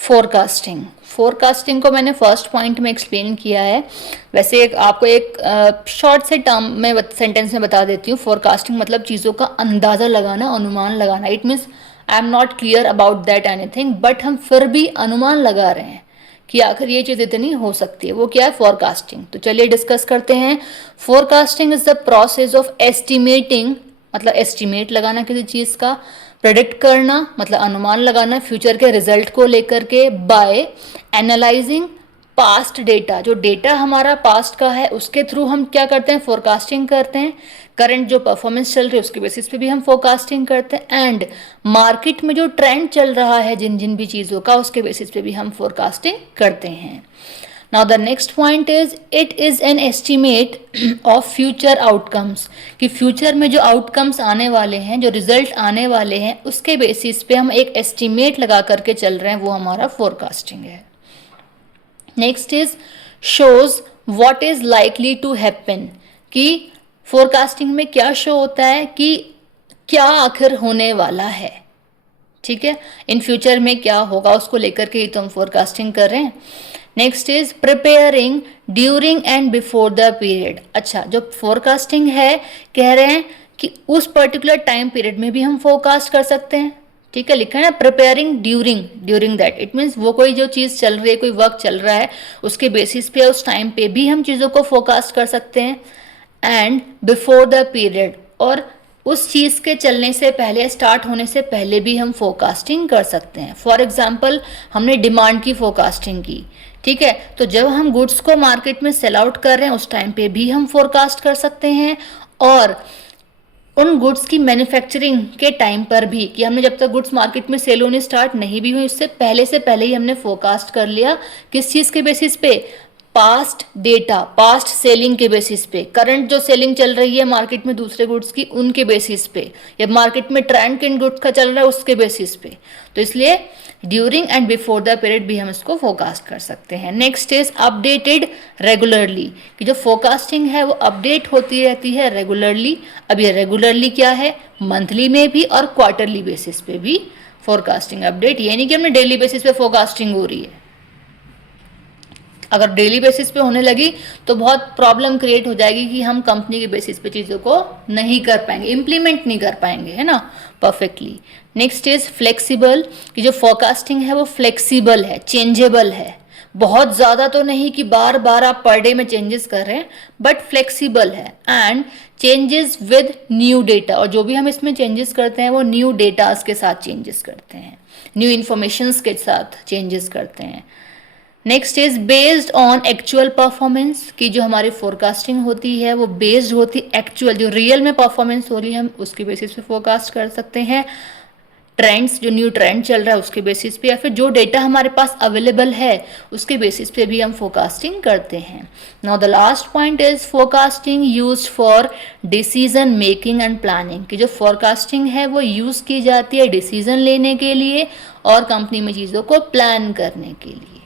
Forecasting, forecasting को मैंने first point में एक्सप्लेन किया है। वैसे आपको एक शॉर्ट से टर्म में सेंटेंस में बता देती हूँ। फोरकास्टिंग मतलब चीज़ों का अंदाज़ा लगाना, अनुमान लगाना। It means I am not clear about that anything, but हम फिर भी अनुमान लगा रहे हैं कि आखिर ये चीज़ इतनी हो सकती है। वो क्या है? फोरकास्टिंग। तो चलिए डिस्कस करते हैं। Forecasting is the process of estimating, मतलब एस्टिमेट लगाना किसी चीज़ का, प्रेडिक्ट करना मतलब अनुमान लगाना फ्यूचर के रिजल्ट को लेकर के, बाय एनालाइजिंग पास्ट डेटा। जो डेटा हमारा पास्ट का है उसके थ्रू हम क्या करते हैं? फोरकास्टिंग करते हैं। करंट जो परफॉर्मेंस चल रही है उसके बेसिस पे भी हम फोरकास्टिंग करते हैं, एंड मार्केट में जो ट्रेंड चल रहा है जिन जिन भी चीज़ों का, उसके बेसिस पे भी हम फोरकास्टिंग करते हैं। Now the next point is it is an estimate of future outcomes, कि फ्यूचर में जो आउटकम्स आने वाले हैं, जो रिजल्ट आने वाले हैं, उसके बेसिस पे हम एक एस्टिमेट लगा करके चल रहे हैं, वो हमारा फोरकास्टिंग है। Next is shows what is likely to happen, कि फोरकास्टिंग में क्या शो होता है कि क्या आखिर होने वाला है। ठीक है, इन फ्यूचर में क्या होगा उसको लेकर के ही तो हम फोरकास्टिंग कर रहे हैं। Next is preparing during and before the period. अच्छा, जो फोरकास्टिंग है कह रहे हैं कि उस पर्टिकुलर टाइम पीरियड में भी हम फोरकास्ट कर सकते हैं। ठीक है, लिखा है ना, preparing during that. It means वो कोई जो चीज़ चल रही है, कोई वर्क चल रहा है, उसके बेसिस पे उस टाइम पे भी हम चीज़ों को फोरकास्ट कर सकते हैं। एंड बिफोर द पीरियड, और उस चीज़ के चलने से पहले, स्टार्ट होने से पहले भी हम फोरकास्टिंग कर सकते हैं। फॉर एग्जाम्पल हमने डिमांड की फोरकास्टिंग की, ठीक है, तो जब हम गुड्स को मार्केट में सेल आउट कर रहे हैं उस टाइम पे भी हम फोरकास्ट कर सकते हैं, और उन गुड्स की मैन्युफैक्चरिंग के टाइम पर भी, कि हमने जब तक गुड्स मार्केट में सेल होने स्टार्ट नहीं भी हुई उससे पहले ही हमने फोरकास्ट कर लिया। किस चीज़ के बेसिस पे? पास्ट डेटा, पास्ट सेलिंग के बेसिस पे, करंट जो सेलिंग चल रही है मार्केट में दूसरे गुड्स की, उनके बेसिस पे, या मार्केट में ट्रेंड किन गुड्स का चल रहा है उसके बेसिस पे। तो इसलिए during and before the period भी हम इसको फोरकास्ट कर सकते हैं। नेक्स्ट इज अपडेटेड रेगुलरली, कि जो फोरकास्टिंग है वो अपडेट होती रहती है रेगुलरली। अब ये रेगुलरली क्या है? मंथली में भी और क्वार्टरली बेसिस पे भी फोरकास्टिंग अपडेट। ये नहीं कि हमने डेली बेसिस पे फोरकास्टिंग हो रही है। अगर डेली बेसिस पे होने लगी तो बहुत प्रॉब्लम क्रिएट हो जाएगी कि हम कंपनी के बेसिस पे चीज़ों को नहीं कर पाएंगे, इम्प्लीमेंट नहीं कर पाएंगे, है ना, परफेक्टली। नेक्स्ट इज फ्लेक्सिबल, कि जो फोरकास्टिंग है वो फ्लेक्सिबल है, चेंजेबल है। बहुत ज़्यादा तो नहीं कि बार बार आप पर डे में चेंजेस कर रहे हैं, बट फ्लेक्सिबल है। And changes with new data, और जो भी हम इसमें चेंजेस करते हैं वो न्यू डेटाज के साथ चेंजेस करते हैं, न्यू इन्फॉर्मेशंस के साथ चेंजेस करते हैं। Next is based on actual performance, की जो हमारी फोरकास्टिंग होती है वो बेस्ड होती एक्चुअल, जो रियल में परफॉर्मेंस हो रही है हम उसके बेसिस पे फोरकास्ट कर सकते हैं। ट्रेंड्स, जो न्यू ट्रेंड चल रहा है उसके बेसिस पे, या फिर जो डेटा हमारे पास अवेलेबल है उसके बेसिस पे भी हम फोरकास्टिंग करते हैं। Now the last point is forecasting used for decision making and planning, की जो फोरकास्टिंग है वो यूज़ की जाती है डिसीजन लेने के लिए और कंपनी में चीज़ों को प्लान करने के लिए।